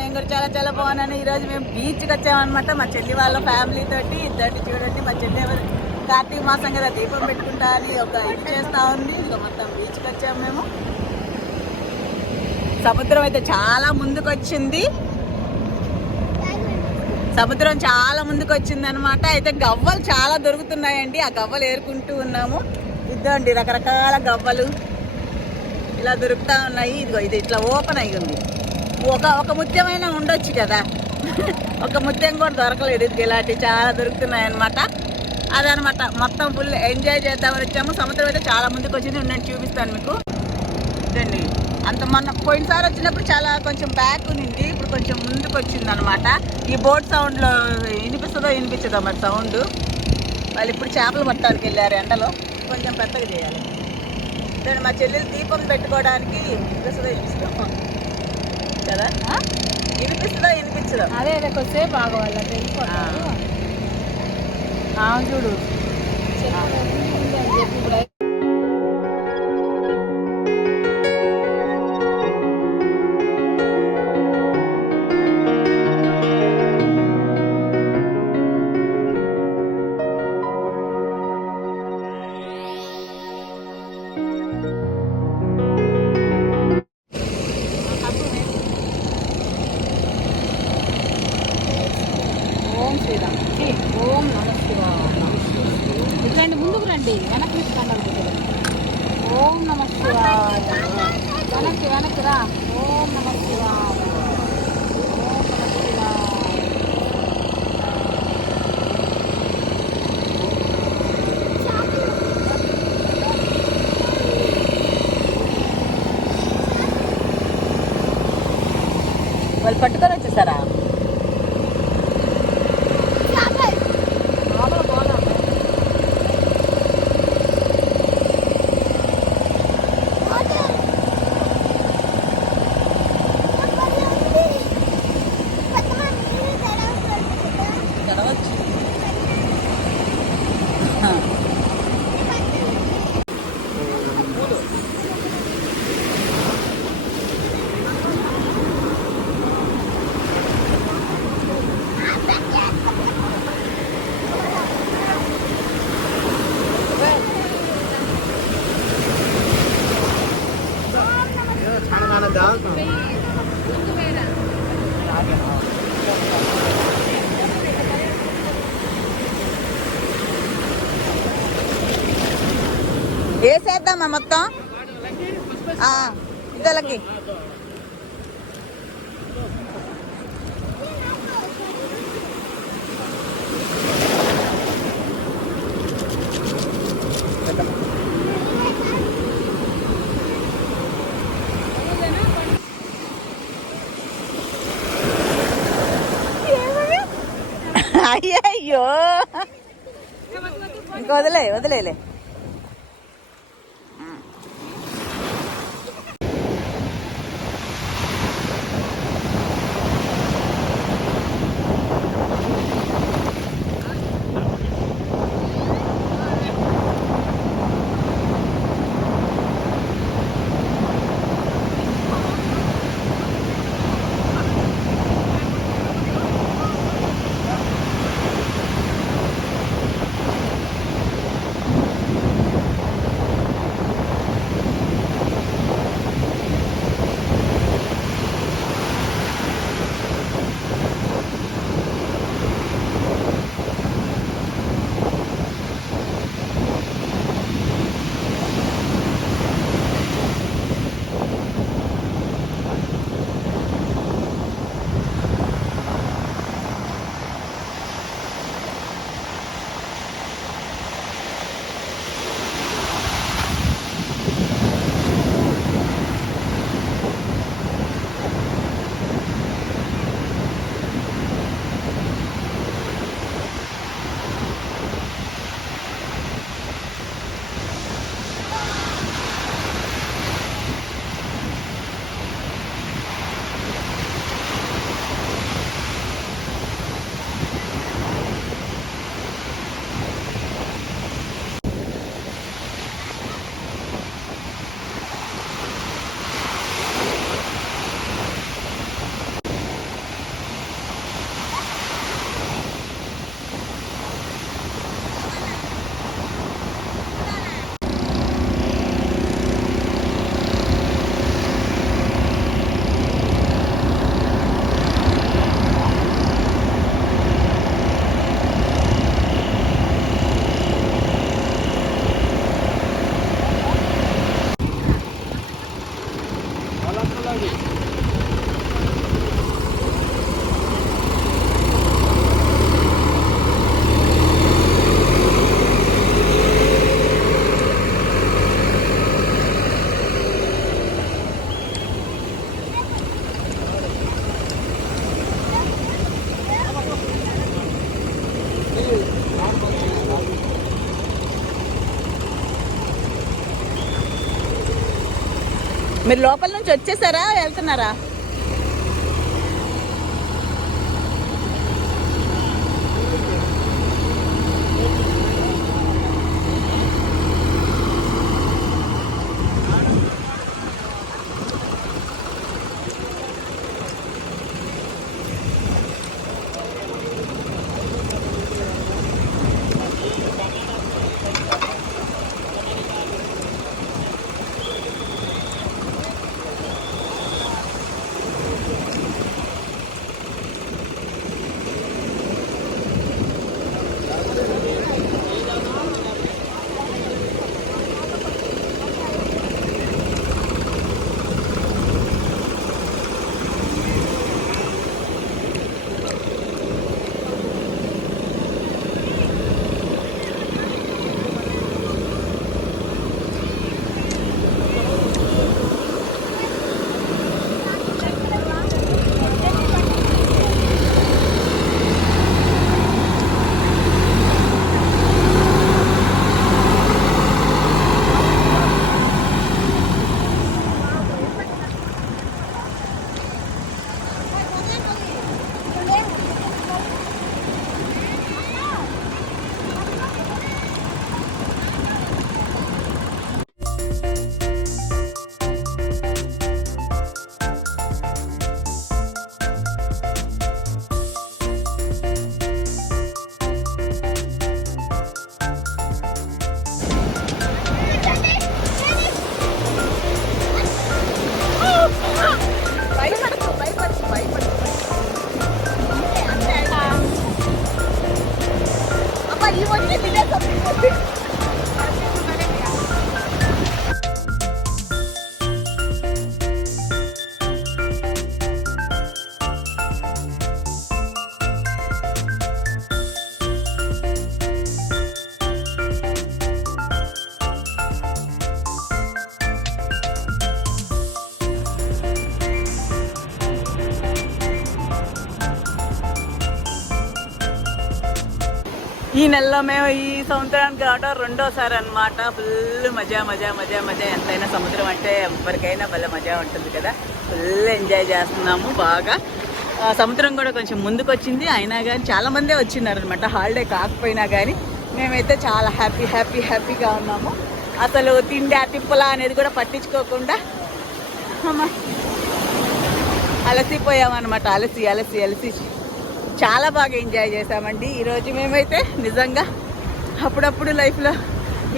నేను కూడా చాలా చాలా బాగున్నాను. ఈరోజు మేము బీచ్కి వచ్చామన్నమాట మా చెల్లి వాళ్ళ ఫ్యామిలీ తోటి. ఇద్దరిని చూడండి, మా చెల్లి కార్తీక మాసం కదా దీపం పెట్టుకుంటా అని ఒక ఇది చేస్తూ ఉంది. ఇక మొత్తం బీచ్కి వచ్చాము మేము. సముద్రం అయితే చాలా ముందుకు వచ్చింది, సముద్రం చాలా ముందుకు వచ్చింది అనమాట. అయితే గవ్వలు చాలా దొరుకుతున్నాయండి, ఆ గవ్వలు ఏరుకుంటూ ఉన్నాము. ఇద్దండి రకరకాల గవ్వలు ఇలా దొరుకుతూ ఉన్నాయి. ఇదిగో ఇది ఇట్లా ఓపెన్ అయ్యి ఉంది. ఒక ముత్యమైనా ఉండొచ్చు కదా, ఒక ముత్యం కూడా దొరకలేదు. ఇది ఇలాంటివి చాలా దొరుకుతున్నాయి అనమాట. అదనమాట మొత్తం ఫుల్ ఎంజాయ్ చేద్దామని వచ్చాము. సముద్రం అయితే చాలా ముందుకు వచ్చింది, ఉండండి చూపిస్తాను మీకు. ఇదండి అంత మొన్న పోయినసారి వచ్చినప్పుడు చాలా కొంచెం బ్యాక్ ఉంది, ఇప్పుడు కొంచెం ముందుకు వచ్చింది అనమాట. ఈ బోట్ సౌండ్లో వినిపిస్తుందో వినిపించదో మరి సౌండ్. వాళ్ళు ఇప్పుడు చేపలు పట్టడానికి వెళ్ళారు, ఎండలో కొంచెం పెద్దగా చేయాలి. నేను మా చెల్లెలు దీపం పెట్టుకోవడానికి వినిపిస్తుందో వినిపిస్తాం కదా, వినిపిస్తుందో వినిపించదో అదే కొద్దిసేపు ఆగవాళ్ళ చూడు చెప్పి ఓం నమ శివాయ. రండి ముందుకు రండి, వెనక్కి తీసుకున్నారు. ఓం నమ శివాయ. వెనక్కి రా. ఓం నమ శివాయ. ఓం నమ శివాయ. వాళ్ళు పట్టుకొని వచ్చేసారా? వేసేద్దామా మొత్తం ఇద్దలకి. అయ్యో ఇంకా వదిలేలే. మీరు లోపల నుంచి వచ్చేసారా వెళ్తున్నారా? ఈ నెలలో మేము ఈ సముద్రానికి రావడం రెండోసారి అనమాట. ఫుల్ మజా మజా మజా మజా. ఎంతైనా సముద్రం అంటే ఎవరికైనా భలే మజా ఉంటుంది కదా. ఫుల్ ఎంజాయ్ చేస్తున్నాము బాగా. సముద్రం కూడా కొంచెం ముందుకు వచ్చింది, అయినా కానీ చాలామందే వచ్చినారనమాట. హాలిడే కాకపోయినా కానీ మేమైతే చాలా హ్యాపీగా ఉన్నాము. అసలు తిండి తిప్పలా అనేది కూడా పట్టించుకోకుండా అలసిపోయామన్నమాట. అలసి చాలా బాగా ఎంజాయ్ చేసామండి ఈరోజు మేమైతే. నిజంగా అప్పుడప్పుడు లైఫ్లో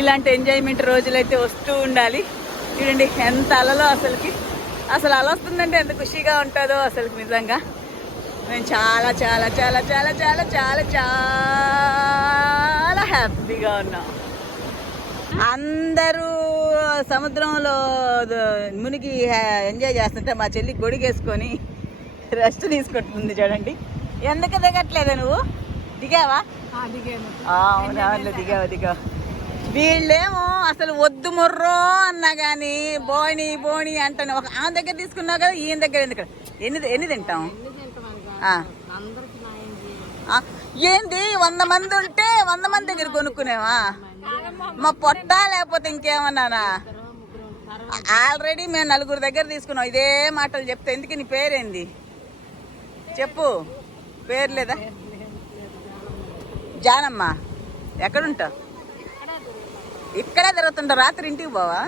ఇలాంటి ఎంజాయ్మెంట్ రోజులైతే వస్తూ ఉండాలి. చూడండి ఎంత అలలో అసలు అల వస్తుందంటే ఎంత ఖుషిగా ఉంటుందో అసలుకి. నిజంగా మేము చాలా చాలా చాలా చాలా చాలా చాలా చాలా హ్యాపీగా ఉన్నాం. అందరూ సముద్రంలో మునిగి ఎంజాయ్ చేస్తుంటే మా చెల్లి గొడిగేసుకొని రెస్ట్ తీసుకుంటుంది. చూడండి ఎందుకు దిగట్లేదా? నువ్వు దిగావా? అవునా, దిగావు. వీళ్ళేమో అసలు వద్దు మొర్రో అన్నా కానీ బోణి అంటాను. ఒక ఆమె దగ్గర తీసుకున్నావు కదా, ఈయన దగ్గర ఎందుకు? ఎన్ని తింటాం? ఏంది 100 మంది ఉంటే 100 మంది దగ్గర కొనుక్కునేవా? మా పొట్ట లేకపోతే ఇంకేమన్నానా? ఆల్రెడీ మేము 4 దగ్గర తీసుకున్నాం. ఇదే మాటలు చెప్తే ఎందుకు? నీ పేరేంది చెప్పు. పేరు లేదా? జానమ్మ. ఎక్కడుంటావు? ఇక్కడే తిరుగుతుంటావు. రాత్రి ఇంటికి పోవా?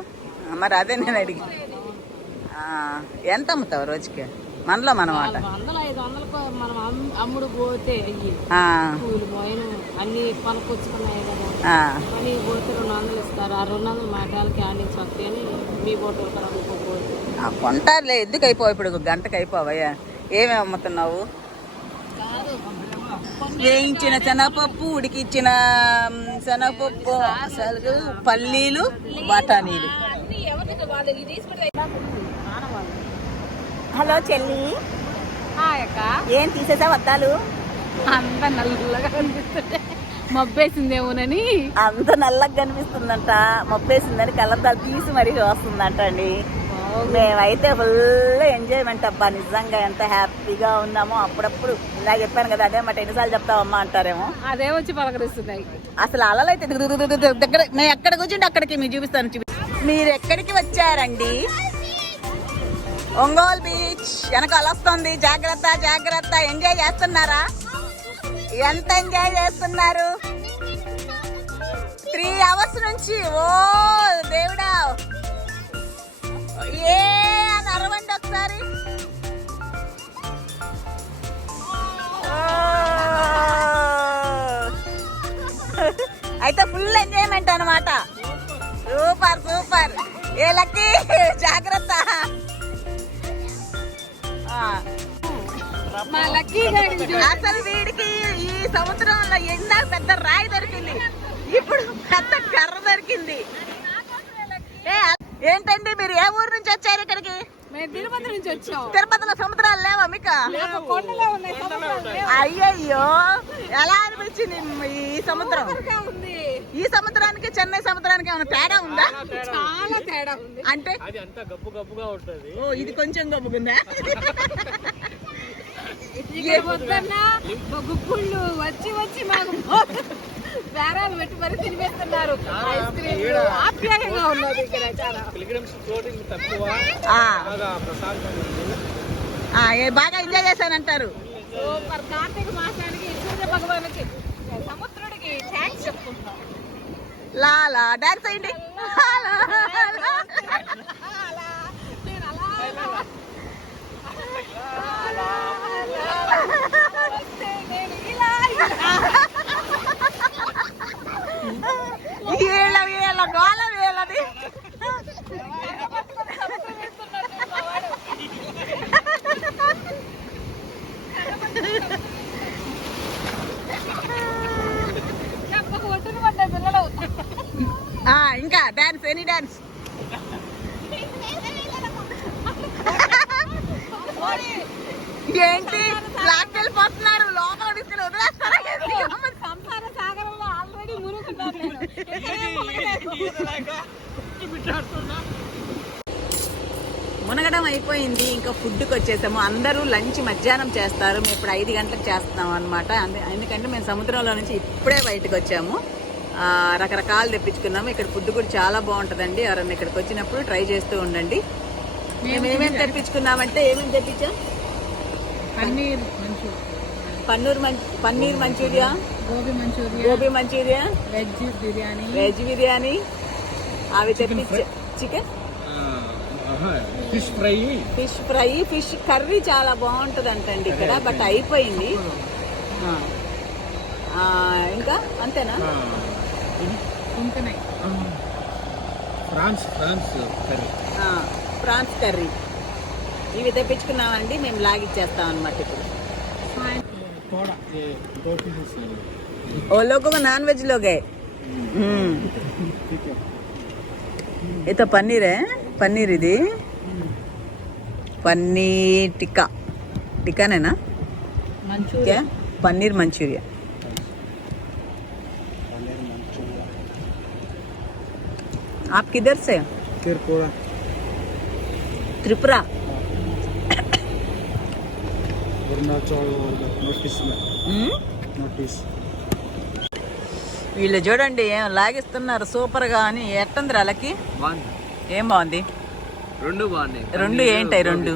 మరి అదే నేను అడిగి. ఎంత అమ్ముతావు రోజుకి? మనలో మనం ఆట అమ్ముడు పోతే అన్ని పనుకొచ్చుకున్నాయి కదా, అని పోతే 200 ఇస్తారు. ఆ 200 మాటలకి ఆడించి వస్తాయని మీ బోటు కొంటారులే. ఎందుకు అయిపోవు? ఇప్పుడు గంటకు అయిపోవయ్యా. ఏమేమి అమ్ముతున్నావు? వేయించిన శనగపప్పు, ఉడికిచ్చిన శనగపప్పు, పల్లీలు, బఠానీలు. హలో చెల్లి, ఏం తీసేసా వద్దాలు? అంత నల్లగా కనిపిస్తుంటే మబ్బేసిందేమోనని. అంత నల్లగా కనిపిస్తుందంట. మబ్బేసిందని కళ్ళద్దాలు తీసి మరీ వస్తుందంట అండి. మేమైతే ఫుల్ ఎంజాయ్మెంట్ అబ్బా. నిజంగా ఎంత హ్యాపీగా ఉన్నామో. అప్పుడప్పుడు ఇలా చెప్పాను కదా, అదే మాట ఎన్నిసార్లు చెప్తావమ్మా అంటారేమో. అదే వచ్చి పలకరిస్తున్నాయి. అసలు అలలు అయితే దగ్గర. నేను ఎక్కడ కూర్చుంటే అక్కడికి మీకు చూపిస్తాను. మీరు ఎక్కడికి వచ్చారండి? ఒంగోలు బీచ్ వెనకాల వస్తుంది. జాగ్రత్త జాగ్రత్త. ఎంజాయ్ చేస్తున్నారా? ఎంత ఎంజాయ్ చేస్తున్నారు? 3 hours నుంచి. ఓ దేవుడా, ఏ అని అరవండి ఒకసారి. అయితే ఫుల్ ఎంజాయ్మెంట్ అనమాట. Super super. ఏ లక్కీ, జాగ్రత్త. మా లక్కీ అసలు వీడికి ఈ సముద్రంలో ఎండా పెద్ద రాయి దొరికింది, ఇప్పుడు పెద్ద కర్ర దొరికింది. ఏంటండి మీరు ఏ ఊరు నుంచి వచ్చారు ఇక్కడికి? మేము తిరుపతి నుంచి వచ్చాం. తిరుపతిలో సముద్రాలు లేవా మీకు? కొండలో ఉన్నాయి. అయ్యయ్యో, ఎలా అనిపించింది ఈ సముద్రం? ఉంది. ఈ సముద్రానికి చెన్నై సముద్రానికి ఏమైనా తేడా ఉందా? చాలా తేడా ఉంది. అంటే ఓ, ఇది కొంచెం గబ్బుకుందా? గుప్పుళ్ళు వచ్చి వచ్చి మాకు బేరాలు పెట్టి మరి తినిపిస్తున్నారు. ఐస్ క్రీమ్ ఆప్యాయంగా ఉన్నది ఇక్కడ చాలా. బాగా ఎంజాయ్ చేశానంటారు. సూపర్. కార్తీక మాసానికి సూర్య భగవానికి సముద్రుడికి థ్యాంక్స్ చెప్పుకుంటున్నాం. లాలా డాన్స్ అయ్యండి. వీళ్ళ గోళ వీళ్ళది. ఇంకా డాన్స్, ఎనీ డాన్స్. ఏంటి లాక్ వెళ్ళిపోతున్నారు? లోపల తీసుకుని వదిలేస్తారా? సంసార సాగరంలో ఆల్రెడీ మురుగుతున్నారు. మునగడం అయిపోయింది, ఇంకా ఫుడ్కి వచ్చేసాము. అందరూ లంచ్ మధ్యాహ్నం చేస్తారు, మేము ఇప్పుడు 5 గంటలకు చేస్తున్నాం అనమాట. ఎందుకంటే మేము సముద్రంలో నుంచి ఇప్పుడే బయటకు వచ్చాము. రకరకాలు తెప్పించుకున్నాము. ఇక్కడ ఫుడ్ కూడా చాలా బాగుంటుందండి. ఎవరన్నా ఇక్కడికి వచ్చినప్పుడు ట్రై చేస్తూ ఉండండి. మేము ఏమేమి తెప్పించుకున్నామంటే, ఏమేమి తెప్పించాం? Paneer manchurian, gobi manchurian, veg biryani అవి తెప్పించా. Chicken, fish fry, fish curry చాలా బాగుంటుంది అంటండి ఇక్కడ, బట్ అయిపోయింది. ఇంకా అంతేనా? ప్రాన్స్ కర్రీ ఇవి తెప్పించుకున్నామండి. మేము లాగిచ్చేస్తాం అనమాట ఇప్పుడు. ओ लोगों को नॉन वेज लोग है। ये तो पनीर है, पनीर ఇది पनीर टिक्का, टिक्का है ना? क्या? पनीर मंचूरिया. आप किधर से? त्रिपुरा. వీళ్ళు చూడండి ఏం లాగిస్తున్నారు సూపర్గా అని. ఎట్టుంది రాళ్ళకి? ఏం బాగుంది? రెండు ఏంటాయి? రెండు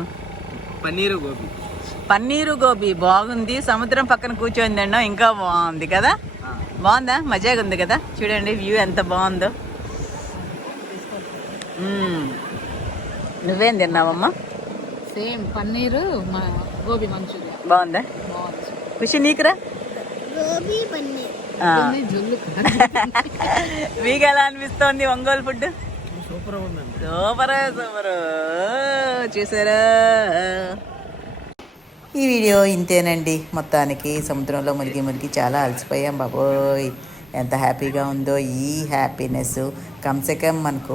పన్నీరు గోబీ బాగుంది. సముద్రం పక్కన కూర్చొని తిన్నాం, ఇంకా బాగుంది కదా? బాగుందా? మజాగా ఉంది కదా? చూడండి వ్యూ ఎంత బాగుందో. నువ్వేం తిన్నావమ్మా? Same paneer gobi manchurian. బాగుందా? ఖుషి నీకురా? మీకు ఎలా అనిపిస్తోంది ఒంగోలు ఫుడ్? Super super. చూసారా? ఈ వీడియో ఇంతేనండి. మొత్తానికి సముద్రంలో మునిగి చాలా అలసిపోయాం బాబోయ్. ఎంత హ్యాపీగా ఉందో ఈ హ్యాపీనెస్. కమ్సే కమ్ మనకు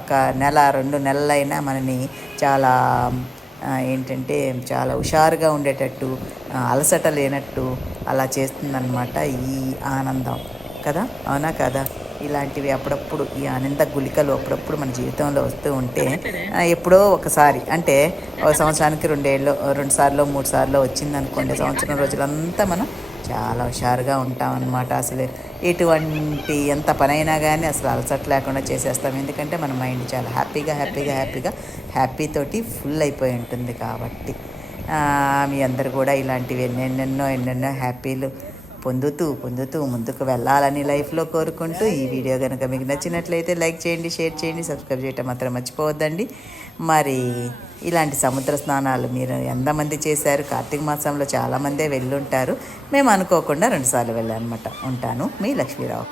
ఒక నెల 2 నెలలైనా మనని చాలా ఏంటంటే చాలా హుషారుగా ఉండేటట్టు, అలసట లేనట్టు అలా చేస్తుందన్నమాట ఈ ఆనందం కదా? అవునా కదా? ఇలాంటివి అప్పుడప్పుడు ఈ ఆనంద గుళికలు అప్పుడప్పుడు మన జీవితంలో వస్తూ ఉంటే, ఎప్పుడో ఒకసారి అంటే ఒక సంవత్సరానికి 2 సార్లు 3 సార్లు వచ్చిందనుకోండి, సంవత్సరం రోజులంతా మనం చాలా హుషారుగా ఉంటాం అన్నమాట. అసలు ఎటువంటి ఎంత పనైనా కానీ అసలు అలసట లేకుండా చేసేస్తాం. ఎందుకంటే మన మైండ్ చాలా హ్యాపీ తోటి ఫుల్ అయిపోయి ఉంటుంది కాబట్టి. మీ అందరు కూడా ఇలాంటివి ఎన్నెన్నో హ్యాపీలు పొందుతూ ముందుకు వెళ్ళాలని లైఫ్లో కోరుకుంటూ, ఈ వీడియో కనుక మీకు నచ్చినట్లయితే లైక్ చేయండి, షేర్ చేయండి, సబ్స్క్రైబ్ చేయటం మాత్రం మర్చిపోవద్దండి. మరి ఇలాంటి సముద్ర స్నానాలు మీరు ఎంతమంది చేశారు? కార్తీక మాసంలో చాలామందే వెళ్ళుంటారు. మేము అనుకోకుండా 2 సార్లు వెళ్ళానమాట. ఉంటాను, మీ లక్ష్మీరావు.